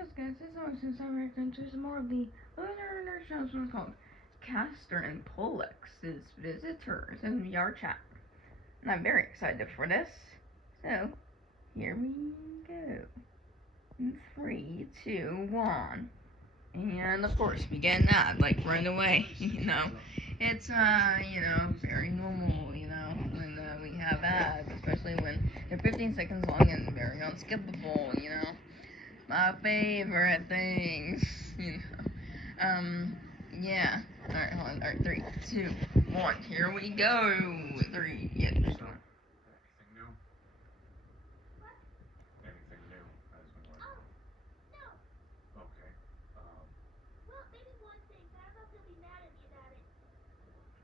Yes, guys, this is Alexis. I'm reacting to some more of the Lunar and Earth Show. This one's called Castor and Pollux' Visitors in VR chat. And I'm very excited for this. So, here we go. In 3, 2, 1. And of course, we get an ad, like, right away, It's, very normal, when we have ads, especially when they're 15 seconds long and very unskippable, My favorite things, Yeah. Alright, hold on. Alright, 3, 2, 1. Here we go. 3, yeah. Anything new? Anything new has been working. No. Okay. Well, maybe one thing, but I don't know if he'll be mad at me about it.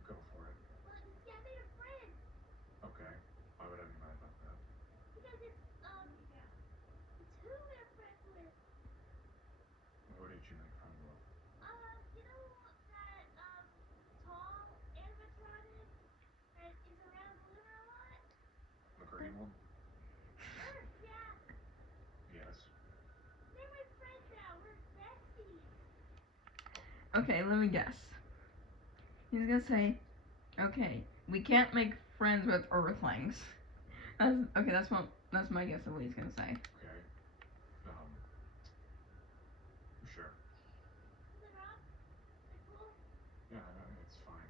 Go for it. Well, you see, I made a friend. Okay. Why would I be mad about that? Because it's who we're friends with. Who did you make friends with? You know that, tall animatronic that is around Lunar a lot? The green one? Earth, yeah. Yes. They're my friends now. We're besties. Okay, let me guess. He's gonna say, okay, we can't make friends with Earthlings. That's my guess of what he's gonna say. Okay. Sure. Something wrong? Is it cool? Yeah, it's fine.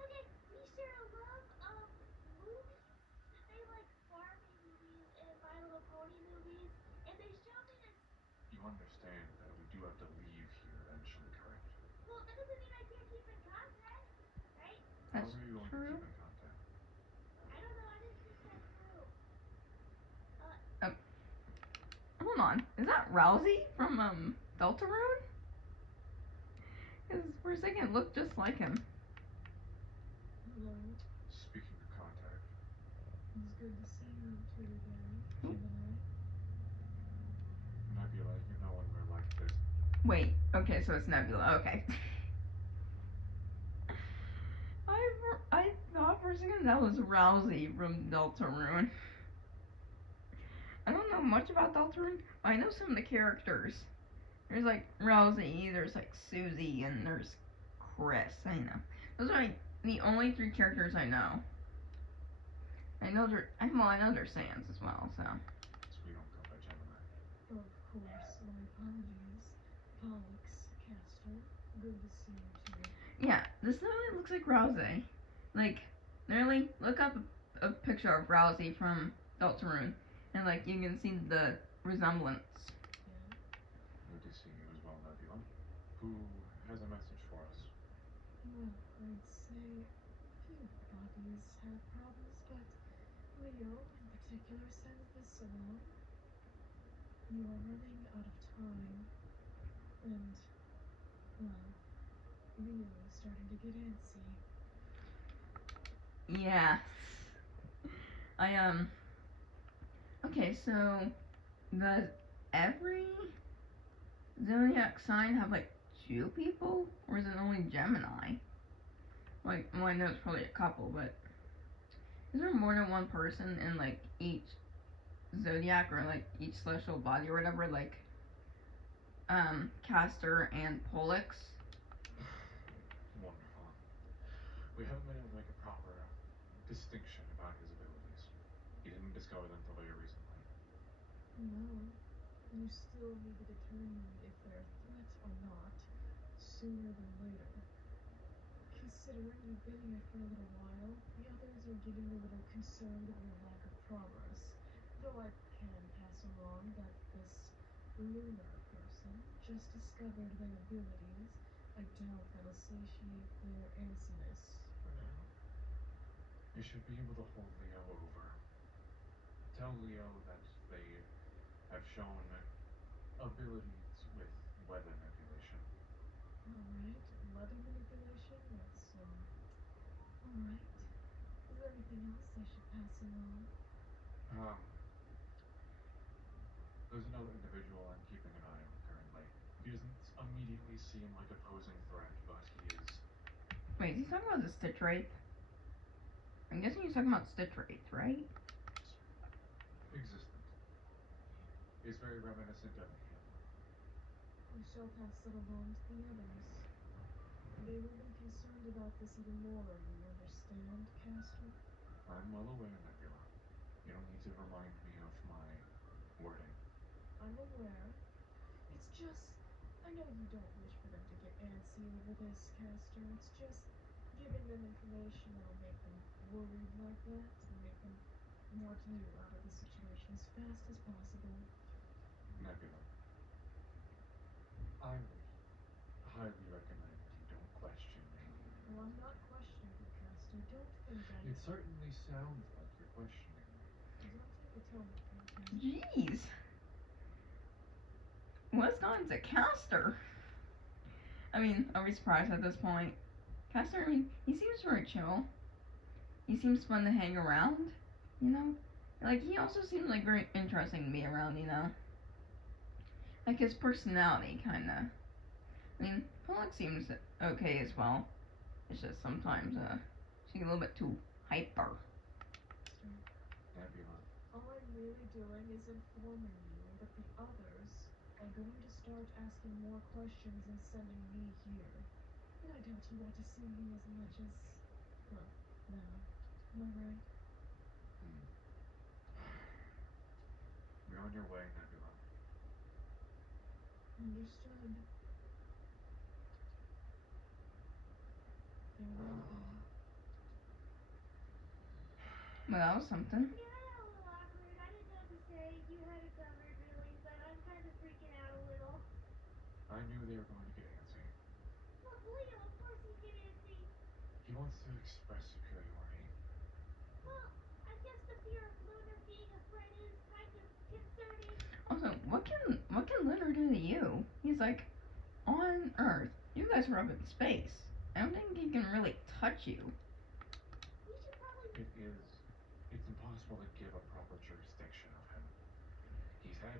Okay, we share a love of movies. They like farming movies and My Little Pony movies, and they show me this. You understand that we do have to leave here eventually, correct? Well, that doesn't mean I can't keep in contact, right? How That's are you going to true. keep in contact? I don't know. I didn't think that through. Hold on. Is that Ralsei from Deltarune? Because for a second it looked just like him. Hello. Speaking of contact. It's good to see you two again, Gemini. Nebula, you know when we're like this. Wait, okay, so it's Nebula, okay. I thought for a second that was Ralsei from Deltarune. I don't know much about Deltarune, but I know some of the characters. There's like Ralsei, there's like Susie, and there's Chris. I know. Those are like the only 3 characters I know. I know they're Sans as well, so. So we don't go by Gemini. Of course, my apologies. Pollux, Castor, good to see you too. Yeah, this literally looks like Ralsei. Like, literally, look up a picture of Ralsei from Deltarune, and like you can see the resemblance. Yeah. Good to see you as well, Nebula. Who has a message for us? Well, I'd say a few bodies have problems, but Leo in particular sends this along. You are running out of time, and, well, Leo is starting to get antsy. Yeah. Okay, so does every zodiac sign have like 2 people, or is it only Gemini? Like, well, I know it's probably a couple, but is there more than one person in like each zodiac or like each celestial body or whatever? Like, Castor and Pollux. Wonderful. We haven't been able to make a proper distinction about his abilities. He didn't discover them until very recently. Well, you still need to determine if they're a threat or not, sooner than later. Considering you've been here for a little while, the others are getting a little concerned at your lack of progress. Though I can pass along that this lunar person just discovered their abilities, I doubt that'll satiate their antsiness for now. You should be able to hold Leo over. Tell Leo that they have shown abilities with weather manipulation. Alright, weather manipulation, that's, alright. Is there anything else I should pass along? There's another individual I'm keeping an eye on currently. He doesn't immediately seem like a posing threat, but he is... Wait, is he talking about the Stitch Wraith? I'm guessing he's talking about Stitch Wraith, right? existent. He's very reminiscent of him. I shall pass it along to the others. They will be concerned about this even more, you understand, Castor? I'm well aware, Nebula. You don't need to remind me of my wording. I'm aware. It's just, I know you don't wish for them to get antsy over this, Castor. It's just giving them information that'll make them worried like that and make them want you out of the situation as fast as possible. Nebula, I would highly recommend you don't question me. Well, I'm not questioning you, Castor. Don't think I'm... It certainly sounds like you're questioning me. Don't take it totally, okay? Jeez. What's going to Castor? I mean, are we surprised at this point? Castor, I mean, he seems very chill. He seems fun to hang around, you know? Like, he also seems like very interesting to be around, you know? Like his personality, kinda. I mean, Pollock seems okay as well. It's just sometimes, she's a little bit too hyper. Nebula, All I'm really doing is informing you that the others are going to start asking more questions and sending me here. And I doubt you want to see me as much as, well, now. Am I right? you're on your way, Nebula. Understood. Farewell then. Well, that was something. Yeah, that was a little awkward. I didn't know what to say. You had it covered, really, but I'm kind of freaking out a little. I knew they were going to get antsy. Look, Leo, of course he'd get antsy. He wants to express superiority. Well, I guess the fear of Lunar being a threat is kind of concerning. Also, what can Lunar do to you? He's like on Earth. You guys were up in space. I don't think he can really touch you. We should probably... It's impossible to give a proper jurisdiction of him. He's had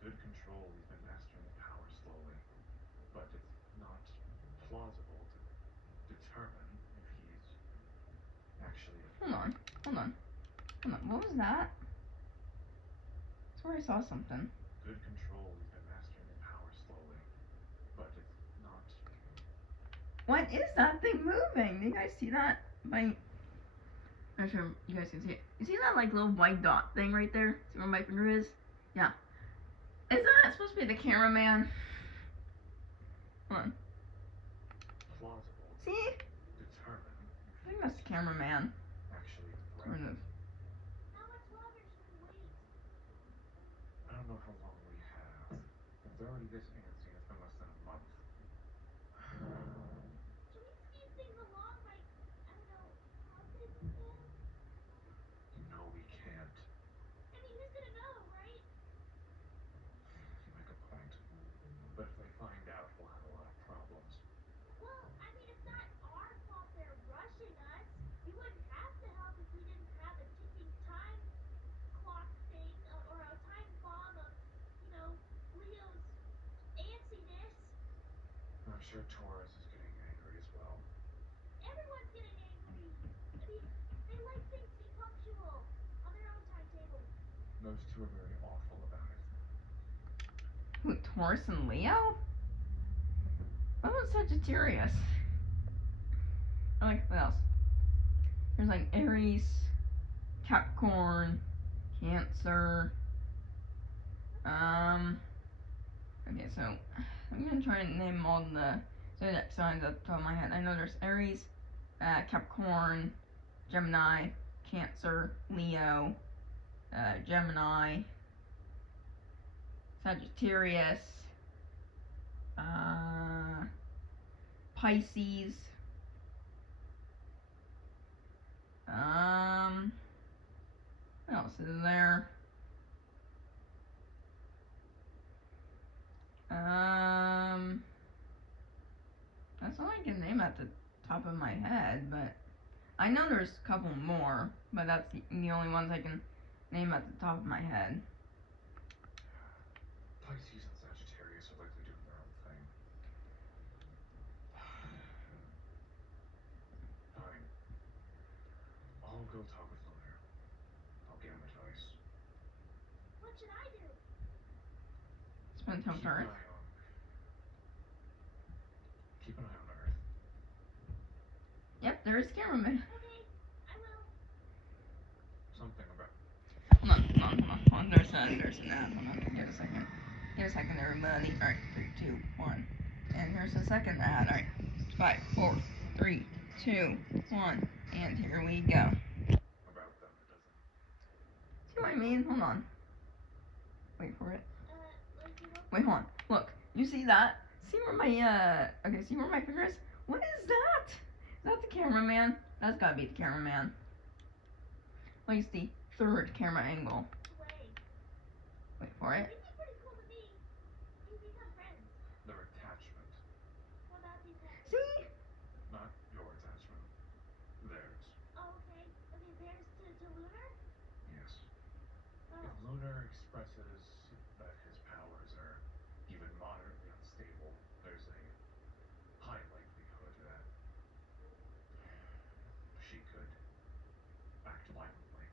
good control, he's been mastering the power slowly, but it's not plausible to determine if he's actually a threat. Hold on. What was that? I swear I saw something. Good control, he's been mastering the power slowly, but it's not... What is that thing moving? Do you guys see that? I'm not sure you guys can see it. You see that like little white dot thing right there? See where my finger is? Yeah. Is that supposed to be the cameraman? Hold on. plausible to See? determine if I think that's the cameraman. actually a threat. Sort of. How much longer should we wait? I don't know how long we have. If they're already this antsy, it's been less than a month. Should we speed things along by, I don't know, talking with them? You know we can't. I mean, who's gonna know, right? You make a point. But if they find out, we'll have a lot of problems. Well, I mean, it's not our fault they're rushing us. We wouldn't have to help if we didn't have a ticking time clock thing or a time bomb of, Leo's antsiness. I'm sure Taurus is getting angry as well. Everyone's getting angry. I mean, they like things to be punctual on their own timetable. Those two are very awful about it. Who, Taurus and Leo? What about Sagittarius? Or like, what else? There's like Aries, Capricorn, Cancer. Okay, so I'm gonna try and name all the zodiac signs at the top of my head. I know there's Aries, Capricorn, Gemini, Cancer, Leo, Gemini, Sagittarius, Pisces, what else is there? That's all I can name at the top of my head, but I know there's a couple more, but that's the only ones I can name at the top of my head. Pisces and Sagittarius are likely doing their own thing. Fine. I'll go talk with Lunar. I'll give him advice. What should I do? Spend time with Keep an Earth. eye on there is cameraman. Okay, I will. Something about Hold on. There's an ad. Hold on, give a second. Give a second, everybody. Alright, 3, 2, 1. And here's the second ad. Alright, 5, 4, 3, 2, 1. And here we go. about them. It doesn't. See what I mean? Hold on. Wait for it. Like, you know. Wait, hold on. Look, you see that? See where my, okay, see where my finger is? What is that? Is that the cameraman? That's gotta be the cameraman. At least the third camera angle. Wait for it. He'd be pretty cool to meet. We've become friends. Their attachment. What about the attachment? See? Not your attachment. Theirs. Oh, okay. Okay, theirs to Lunar? Yes. Oh. If Lunar expresses that his powers are even moderately unstable, there's a high likelihood that she could act violently.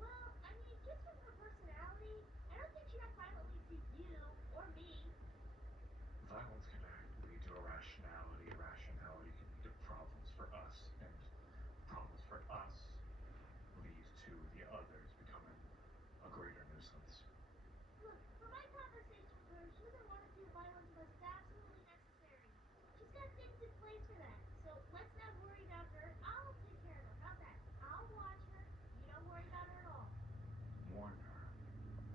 Well, I mean, just from her personality, I don't think she'd act violently to you or me. Violence can lead to irrationality. Irrationality can lead to problems for us, and problems for us lead to the others becoming a greater nuisance. Look, from my conversation with her, she doesn't want to feel violence unless it's absolutely necessary. She's got things in place for that. So let's not worry about her. I'll take care of her. How's that? I'll watch her. You don't worry about her at all. Warn her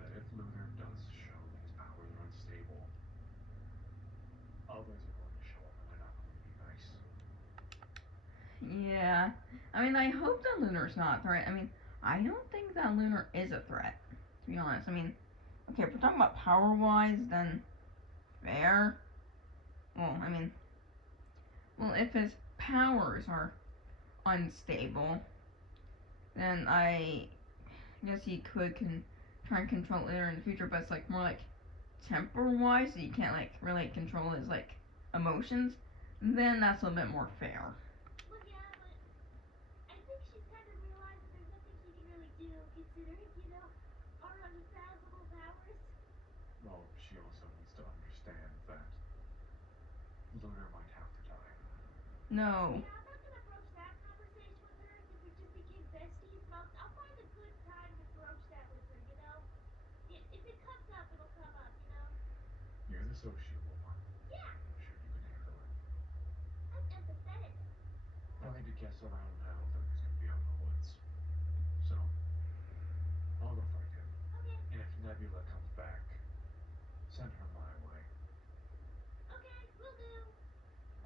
that if Lunar does show that his powers are unstable, others are going to show up and they're not going to be nice. Yeah. I mean, I hope that Lunar's not a threat. I mean, I don't think that Lunar is a threat, to be honest. I mean, okay, if we're talking about power-wise, then fair. Well, I mean, well, if his powers are unstable, then I guess he could try and control Lunar in the future, but it's like more like temper-wise, so you can't like really control his like emotions. Then that's a little bit more fair. Well, yeah, but I think she's kind of realized that there's nothing she can really do, considering, you know, our unfathomable powers. Well, she also needs to understand that Lunar might have to die. No. Yeah, I'm not gonna broach that conversation with her as if we just became besties, but I'll find a good time to broach that with her, you know? If it comes up, it'll come up, you know? You're the sociable one. Yeah, I'm sure you can handle it. I'm empathetic. Trying to guess around how Lunar's going to be out in the woods. So, I'll go fight him. Okay, And if Nebula comes back, send her my way. okay, will do.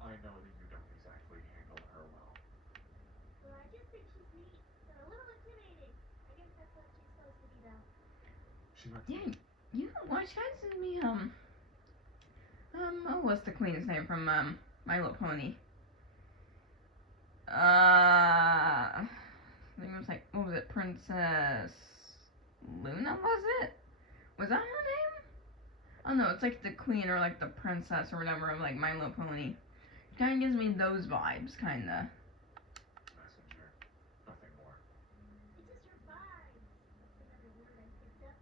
I know that you don't exactly handle her well. Well, I just think she's neat, but a little intimidating. I guess that's what she's supposed to be, though. She's meant to Yeah, you know what? She kind of sends me oh, what's the queen's name from My Little Pony? I think it was like, what was it? Princess Luna, was it? Was that her name? Oh no, it's like the queen or like the princess or whatever of like My Little Pony. She kind of gives me those vibes, kinda. messenger. Nothing more. It's just her vibes. It's another word I picked up.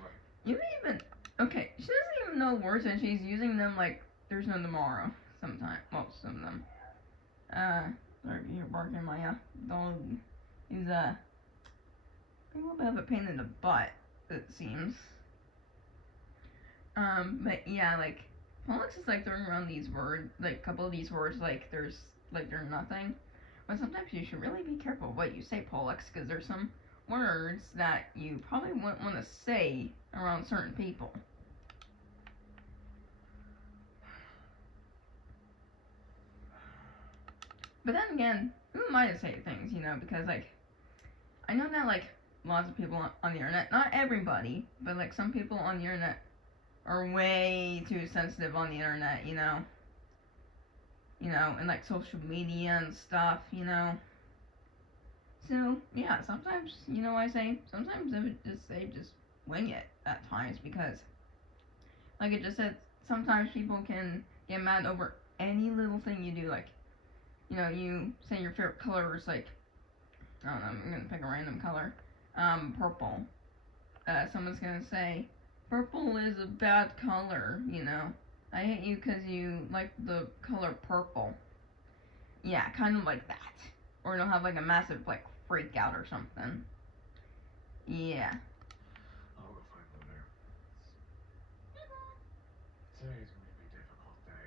Right. You even okay? She doesn't even know words and she's using them like there's no tomorrow. Sometimes, well, some of them. Sorry, you're barking. My dog is a little bit of a pain in the butt. It seems. But yeah, like Pollux is like throwing around these words, like a couple of these words, like they're nothing. But sometimes you should really be careful what you say, Pollux, because there's some words that you probably wouldn't want to say around certain people. But then again, who am I to say things, you know? Because like, I know that like lots of people on the internet, not everybody, but like some people on the internet are way too sensitive on the internet, you know? And like social media and stuff, you know? So, yeah, sometimes, I say, sometimes I would just say just wing it at times because, like I just said, sometimes people can get mad over any little thing you do, like, you say your favorite color is like, I don't know, I'm gonna pick a random color, purple. Someone's gonna say, purple is a bad color, I hate you because you like the color purple. Yeah, kind of like that. Or they'll have like a massive like freak out or something. Yeah. I'll go find Lunar. Good luck. Today's going to be a difficult day.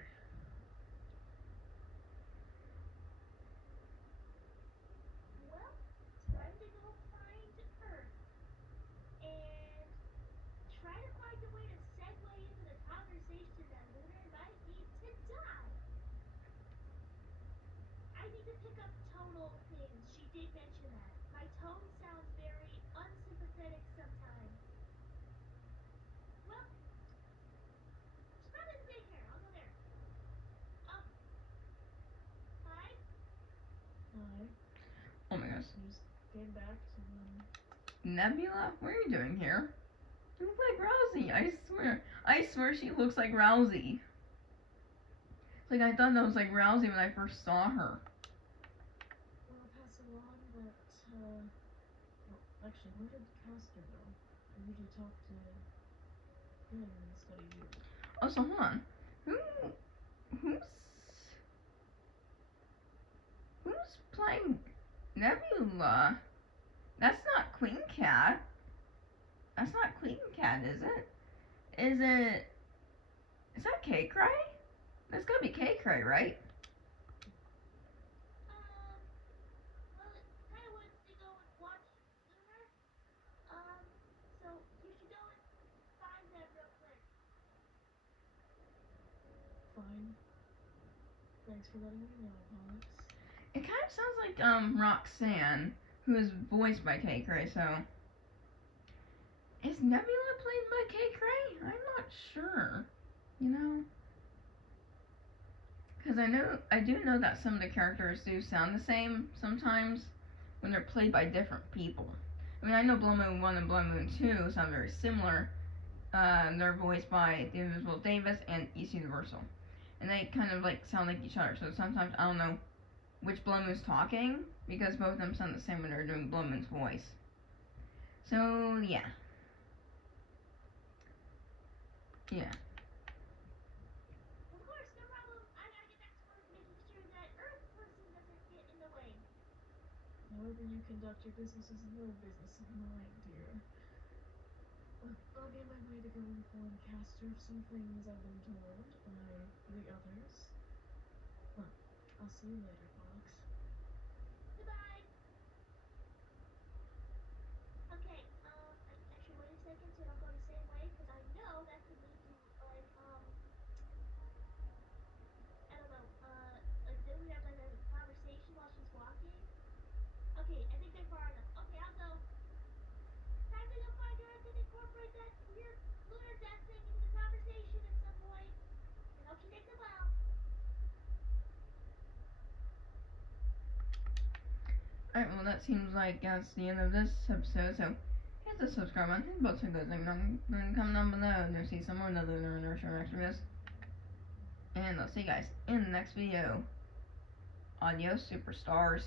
Well, time to go find Earth. And try to find a way to segue into the conversation that Lunar might need to die. I need to pick up tonal things. She did mention that. My tone sounds very unsympathetic sometimes. Well, she's probably in the daycare. I'll go there. Um, hi. Hi. Oh my gosh. You just came back to, Nebula? What are you doing here? You look like Ralsei, I swear. I swear she looks like Ralsei. It's like I thought that was like Ralsei when I first saw her. I'll pass along that, well, actually, where did Castor go? I usually talk to him instead of you. Oh, so hold on. Who's playing Nebula? That's not Queen Cat. That's not Queen Cat, is it? Is that K-Cray? That's gotta be K-Cray, right? Well, it kind of wants to go and watch Lunar. So you should go and find them real quick. Fine. Thanks for letting me know, Pollux. It kind of sounds like Roxanne, who is voiced by K-Cray, so is Nebula played by K-Cray? I'm not sure. You know? Because I do know that some of the characters do sound the same sometimes when they're played by different people. I mean, I know Blood Moon 1 and Blood Moon 2 sound very similar. They're voiced by the Invisible Davis and East Universal. And they kind of like sound like each other, so sometimes I don't know which Blood Moon's talking, because both of them sound the same when they're doing Blood Moon's voice. So, yeah. Yeah. Of course, no problem. I gotta get back to work making sure that Earth person doesn't get in the way. However you conduct your business is no business of mine, dear. I'll be on my way to go inform Castor of some things I've been told by the others. Well, I'll see you later, Pollux. Goodbye. Okay, actually wait a second so I don't go the same way, because I know that could lead to, like, I don't know, like, then we have, like, a conversation while she's walking. Okay, I think they're far enough. Okay, I'll go. Time to go find Earth and incorporate that weird lunar death thing into the conversation at some point. I hope she takes a while. Alright, well that seems like that's the end of this episode, so hit the subscribe button, hit the bell so goes like then come down below to see some more of the Lunar and Earth Show after this. And I'll see you guys in the next video. Adios, superstars.